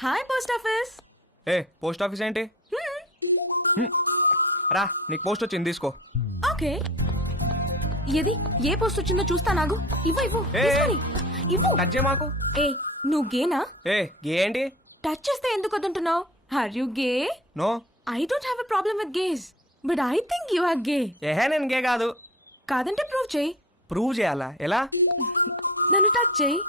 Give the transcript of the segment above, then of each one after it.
Hi post office. ఏ post office ఏంటి? రా నీకు పోస్ట్ వచ్చింది తీసుకో. ఓకే, ఏది ఏ పోస్ట్ వచ్చిందో చూస్తా. నాగు ఇవ్వు ఇవ్వు ఏ, తీసుకొని. ఇవ్వు. టచ్ చేయ మాకు. ఏ నువ్వు గేనా? ఏ గే ఏంటి? టచ్ చేస్తే ఎందుకు వద్దంటున్నావు? Are you gay? No. I don't have a problem with gays, but I think you are gay. ఏహే నేను గే కాదు. కాదంటే ప్రూవ్ చేయి. ప్రూవ్ చేయాలా? ఎలా? నన్ను టచ్ చేయి.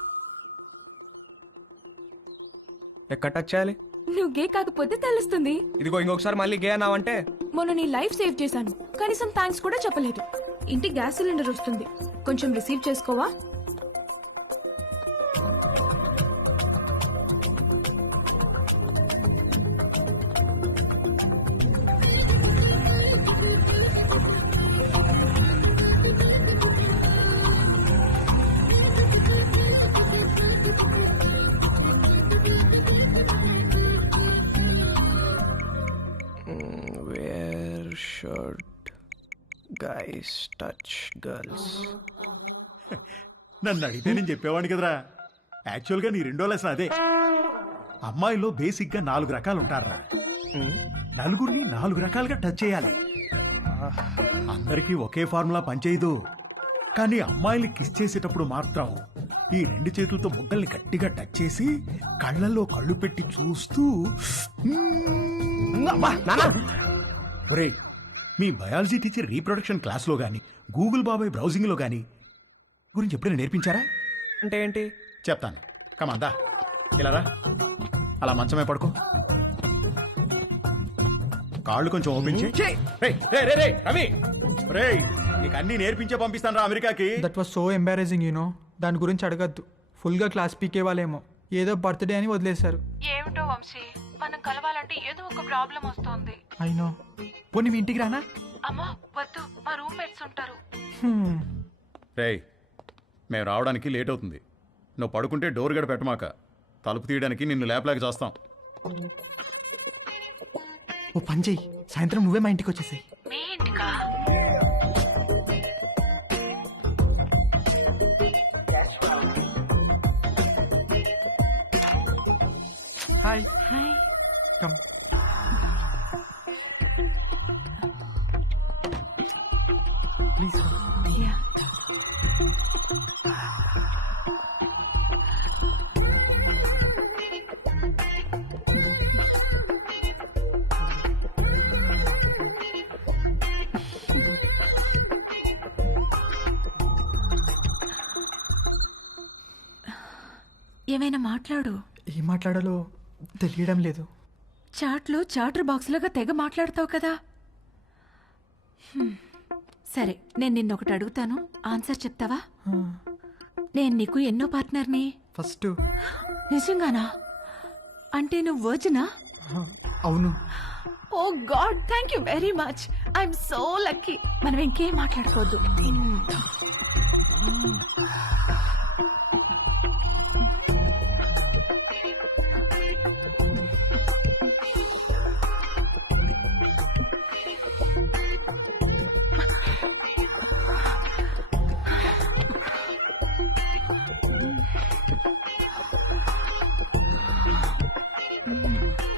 ఎక్కడ టచ్ చేయాలి? నువ్వు గే కాకపోతే తెలుస్తుంది. ఇదిగో ఇంకొకసారి మళ్ళీ గే అన్నావంటే మొన్న నీ లైఫ్ సేవ్ చేశాను, కనీసం థ్యాంక్స్ కూడా చెప్పలేదు. ఇంటి గ్యాస్ సిలిండర్ వస్తుంది, కొంచెం రిసీవ్ చేసుకోవా? Where should guys touch girls? నన్ను అడిగితే నేను చెప్పేవాడిని కదరా. యాక్చువల్గా నీ రెండో లెసన్ అదే. అమ్మాయిలో బేసిక్గా 4 రకాలు ఉంటారా. నలుగురిని 4 రకాలుగా టచ్ చేయాలి. అందరికీ ఒకే ఫార్ములా పనిచేయదు. కానీ అమ్మాయిని కిస్ చేసేటప్పుడు మాత్రం ఈ 2 చేతులతో బొగ్గల్ని గట్టిగా టచ్ చేసి కళ్ళల్లో కళ్ళు పెట్టి చూస్తూ ఒరేయ్, మీ బయాలజీ టీచర్ రీప్రొడక్షన్ క్లాస్లో గాని గూగుల్ బాబాయ్ బ్రౌజింగ్లో గాని గురించి ఎప్పుడైనా నేర్పించారా? అంటే ఏంటి? చెప్తాను, కమాందా ఇలా రా. అలా మంచమే పడుకో, కాళ్ళు కొంచెం ఓపెన్ చేయి. రవి, రేయ్ నీకు అన్ని నేర్పించే పంపిస్తాను రా అమెరికాకి. That was so embarrassing you know. దాని గురించి అడగద్దు. ఫుల్గా క్లాస్ పీకే వాళ్ళేమో ఏదో బర్త్డే అని వదిలేశారు. ఏమిటో వంశీ, మనం కలవాలంటే ఏదో ఒక ప్రాబ్లం వస్తోంది. అయినో. పోనీ మీ ఇంటికి రానా? అమ్మా వద్దు, మా రూమ్మేట్స్ ఉంటారు. రేయ్ మేము రావడానికి లేట్ అవుతుంది. నువ్వు పడుకుంటే డోర్ గడ పెట్టమాక. తలుపు తీయడానికి నిన్ను లేపలేక చేస్తాం. ఓ పని చెయ్యి, సాయంత్రం నువ్వే మా ఇంటికి వచ్చేసాయి. మీ ఇంటికా? Hi hi. Come. Please. Yeah. ఏమైనా మాట్లాడు. ఏం మాట్లాడాలో తెలియడం లేదు. చాట్లో చాటర్ బాక్స్లాగా తెగ మాట్లాడతావు కదా. సరే, నేను నిన్నొకటి అడుగుతాను, ఆన్సర్ చెప్తావా? నేను నీకు ఎన్నో పార్ట్నర్ని? ఫస్ట్. నిజంగానా? అంటే నువ్వు వర్జినా? అవును. Oh god, thank you very much. I'm so lucky. మనం ఇంకేం మాట్లాడుకోవద్దు.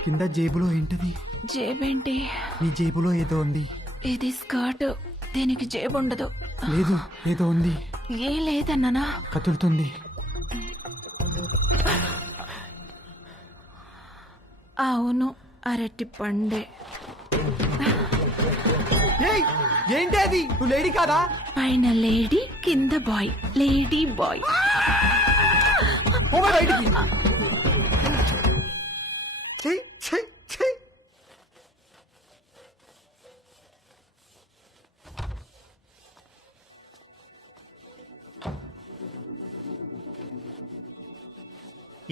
కింద జేబులో ఏంటది? జేబేంటి? నీ జేబులో ఏదో ఉంది. ఇది స్కర్ట్, దీనికి జేబు ఉండదు. లేదు, ఏదో ఉంది. ఏం లేదన్నానా? కదులుతుంది. అవును, అరటి పండే. ఏంటి అది? నువ్వు లేడీ కాదా? పైన లేడీ, కింద బాయ్. Lady bye. బయటికి. చెయ్ చెయ్ చెయ్.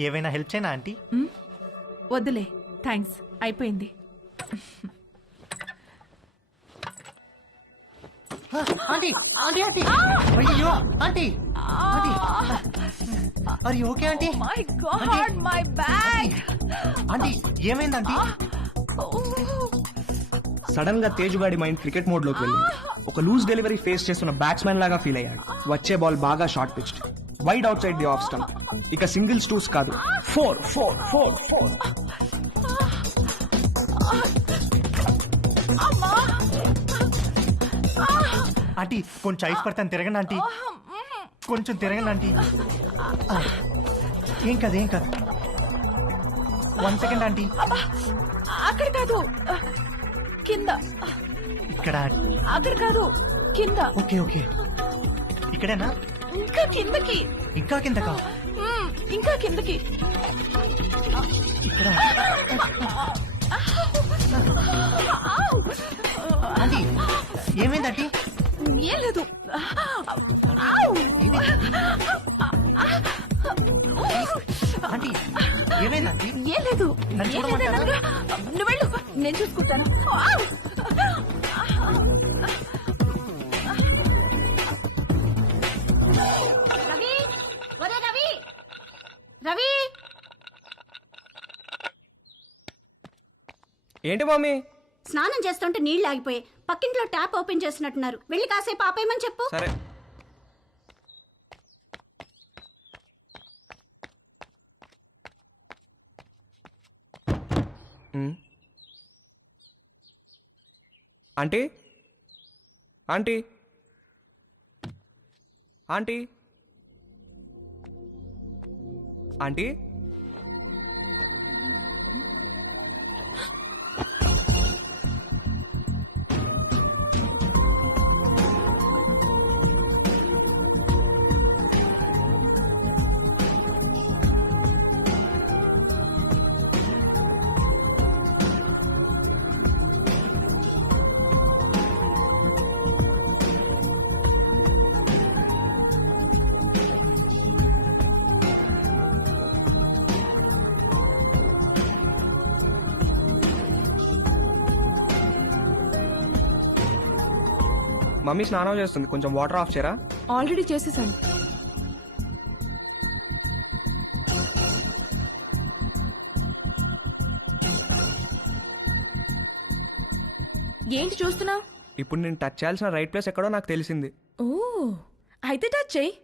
ఏవైనా హెల్ప్ చేయనా ఆంటీ? వద్దులే, థ్యాంక్స్, అయిపోయింది. ఆంటీ ఆంటీ ఆంటీ అయ్యో aunty aunty are you okay aunty? My god, my bag. Aunty ఏమైంది ఆంటీ? సడన్ గా తేజుగాడి మైండ్ క్రికెట్ మోడ్ లోకి వెళ్ళింది. ఒక లూజ్ డెలివరీ ఫేస్ చేస్తున్న బ్యాట్స్మెన్ లాగా ఫీల్ అయ్యాడు. వచ్చే బాల్ బాగా short pitched. Wide outside the off stump. ఇక సింగిల్స్ టూస్ కాదు, 4 4 4 4. ఆంటీ కొంచెం ఐస్ పడతాను, తిరగండి ఆంటీ, కొంచెం తిరగండి ఆంటీ. ఏం కాదు ఏం కాదు. 1 సెకండ్ ఆంటీ. అక్కడ కాదు, కింద. ఇక్కడ. అక్కడ కాదు, కింద. ఓకే ఓకే, ఇక్కడేనా? ఇంకా కిందకి. ఇంకా కిందకా? ఇంకా కిందకి. ఇక్కడ. ఆంటీ ఏమైంది ఆంటీ? ఏం లేదు. ఆంటీ ఏమైంది ఆంటీ? ఏం లేదు. నన్ను ఏం లేదు చూడమంటారా? అన్నానుగా. నువ్వు వెళ్ళు, నేను చూసుకుంటాను. రవి, ఒరే రవి, రవి. ఏంటి మమ్మీ? స్నానం చేస్తుంటే నీళ్లు ఆగిపోయాయి. పక్కింట్లో ట్యాప్ ఓపెన్ చేస్తున్నట్టున్నారు. వెళ్ళి కాసేపు ఆపేయమని చెప్పు. సరే. Aunty aunty aunty aunty mummy స్నానం చేస్తుంది, కొంచెం వాటర్ ఆఫ్ చేయరా? ఆల్రెడీ చేసేసాను. ఏంటి చూస్తున్నావు? ఇప్పుడు నేను టచ్ చేయాల్సిన రైట్ ప్లేస్ ఎక్కడో నాకు తెలిసింది. ఓ, అయితే టచ్ చెయ్యి.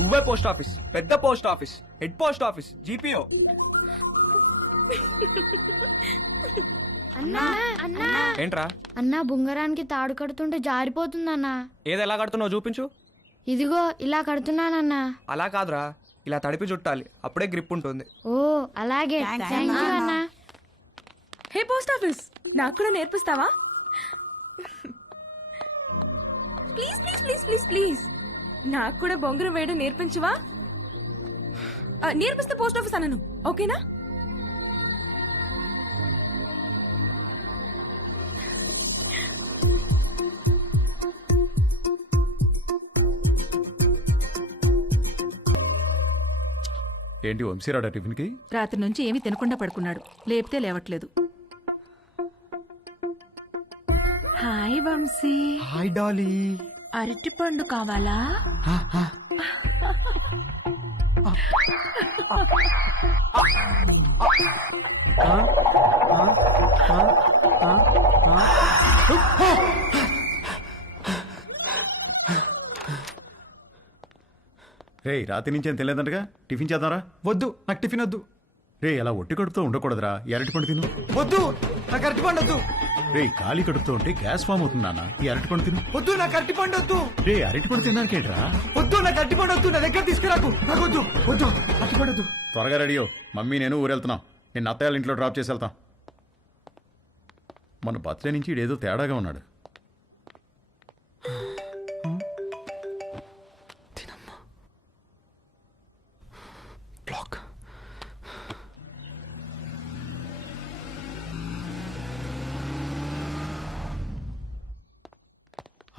నువ్వే పోస్ట్ ఆఫీస్, పెద్ద post office, head post office, GPO. అన్నా అన్నా ఏంట్రా? అన్నా బుంగరానికి తాడు కడుతుంటే జారిపోతుందన్నా. ఏది ఎలా కడుతున్నావు చూపించు. ఇదిగో ఇలా కడుతున్నానన్నా. అలా కాదురా, ఇలా తడిపి చుట్టాలి, అప్పుడే గ్రిప్ ఉంటుంది. ఓ అలాగే, థ్యాంక్ యూ అన్నా. హే పోస్ట్ ఆఫీస్, నాకు కూడా నేర్పిస్తావా? Please please please please please, నాకు కూడా బొంగరం వేయడం నేర్పించవా? నేర్పిస్తే పోస్ట్ ఆఫీస్ అన్నాను, ఓకేనా? ఏంటి వంశీరాడా టిఫిన్కి? రాత్రి నుంచి ఏమీ తినకుండా పడుకున్నాడు, లేపితే లేవట్లేదు. హాయ్ వంశీ. Hi Dolly. అరటిపండు కావాలా? రే రాత్రి నుంచి ఏం తెలియదంటగా, టిఫిన్ చేద్దాంరా. వద్దు, నాకు టిఫిన్ వద్దు. రే అలా ఒట్టి కడుపుతో ఉండకూడదురా, అరటిపండు తిను. వద్దు, నాకు అరటిపండు వద్దు. రే ఖాళీ కడుపుతో ఉంటే గ్యాస్ ఫామ్ అవుతుంది నాన్న, ఈ అరటిపండు తిను. వద్దు, నాకు అరటిపండు వద్దు. రే అరటిపండు తినడానికేంట్రా? వద్దు, నాకు అరటిపండు వద్దు, నా దగ్గర తీసుకురాకు. నాకు వద్దు, వద్దు, అరటిపండు వద్దు. త్వరగా రెడీ అయ్యో, మమ్మీ నేను ఊరెళ్తున్నాం. నేను అత్తయ్య ఇంట్లో డ్రాప్ చేసి వెళ్తాం. మన బర్త్డే నుంచి ఈడేదో తేడాగా ఉన్నాడు. బ్లాక్.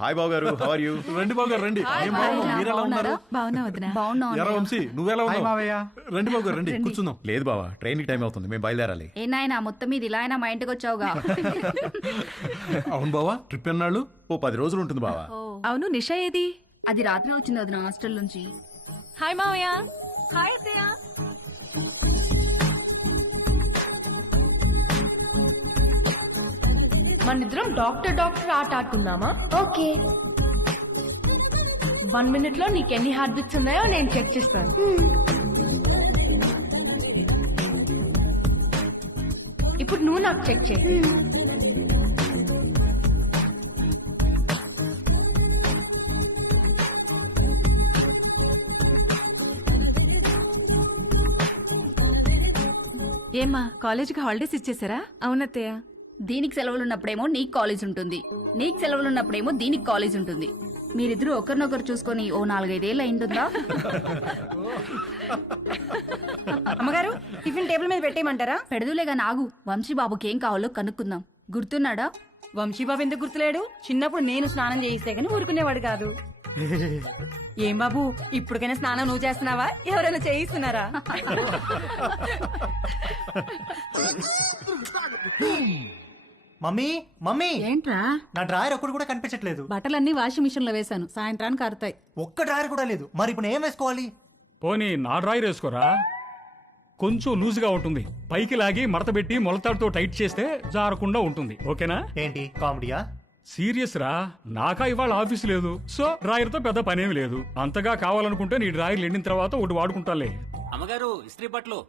హాయ్ బాబు గారు, హౌ ఆర్ యు? రండి బాబు గారు రండి. ఏం బాగున్నావు? మీరు ఎలా ఉన్నారు? బాగున్నా వదినా ఎరా వంశీ, నువ్వెలా హాయ్ ఉన్నావు? మావయ్య. రండి బాబు గారు రండి, కూర్చుందాం. లేదు బావా, ట్రైన్ కి టైం అవుతుంది, మేము బయలుదేరాలి. ఏ నాయనా మొత్తం మీద ఇలా అయినా మా ఇంటికి వచ్చావుగా. అవును బావా, ట్రిప్ ఎన్నాళ్ళు? ఓ 10 రోజులు ఉంటుంది బావా. అవును నిషా ఏది? అది రాత్రి వచ్చింది వదిన హాస్టల్ నుంచి. హాయ్ మావయ్య. హాయ్ అత్తయ్య. మనిద్దరం డాక్టర్ ఆట ఆడుకుందామా? ఓకే 1 minute లో నీకు ఎన్ని హార్ట్ బీట్స్ ఉన్నాయో నేను చెక్ చేస్తాను. ఇప్పుడు నువ్వు నాకు చెక్ చేయి. ఏమ్మా కాలేజీకి హాలిడేస్ ఇచ్చేసారా? అవునత్తయ్య. దీనికి సెలవులు ఉన్నప్పుడేమో నీకు కాలేజ్ ఉంటుంది, నీకు సెలవులు ఉన్నప్పుడేమో దీనికి కాలేజ్ ఉంటుంది. మీరిద్దరూ ఒకరినొకరు చూసుకొని ఓ 4-5 ఏళ్ళు అయింటుందా? అమ్మగారు టిఫిన్ టేబుల్ మీద పెట్టేయమంటారా? పెడదులేగా నాగు, వంశీ బాబుకి ఏం కావాలో కనుక్కుందాం. గుర్తున్నాడా? వంశీబాబు ఎందుకు గుర్తులేడు? చిన్నప్పుడు నేను స్నానం చేయిస్తే గానీ ఊరుకునేవాడు కాదు. ఏం బాబు, ఇప్పటికైనా స్నానం నువ్వు చేస్తున్నావా, ఎవరైనా చేయిస్తున్నారా? మమ్మీ మమ్మీ, ఏంట్రా? నా డ్రాయర్ ఒక్కడు కూడా కనిపించట్లేదు. బట్టలన్నీ వాషింగ్ మిషన్ లో వేశాను, సాయంత్రానికి ఆరుతాయి. ఒక్క డ్రాయర్ కూడా లేదు. మరి ఇప్పుడు ఏం వేసుకోవాలి? పోనీ నా డ్రాయర్ వేసుకోరా, కొంచెం లూజ్గా ఉంటుంది. పైకి లాగి మడత పెట్టి మొలతాడుతో టైట్ చేస్తే జారకుండా ఉంటుంది. ఓకేనా? ఏంటి కామెడీయా? సీరియస్ రా, నాకా ఇవాళ ఆఫీస్ లేదు, సో డ్రాయర్ తో పెద్ద పనేమి లేదు. అంతగా కావాలనుకుంటే నీ డ్రాయర్ ఎండిన తర్వాత ఒకటి వాడుకుంటాలే. అమ్మగారు ఇస్త్రీ బట్టలు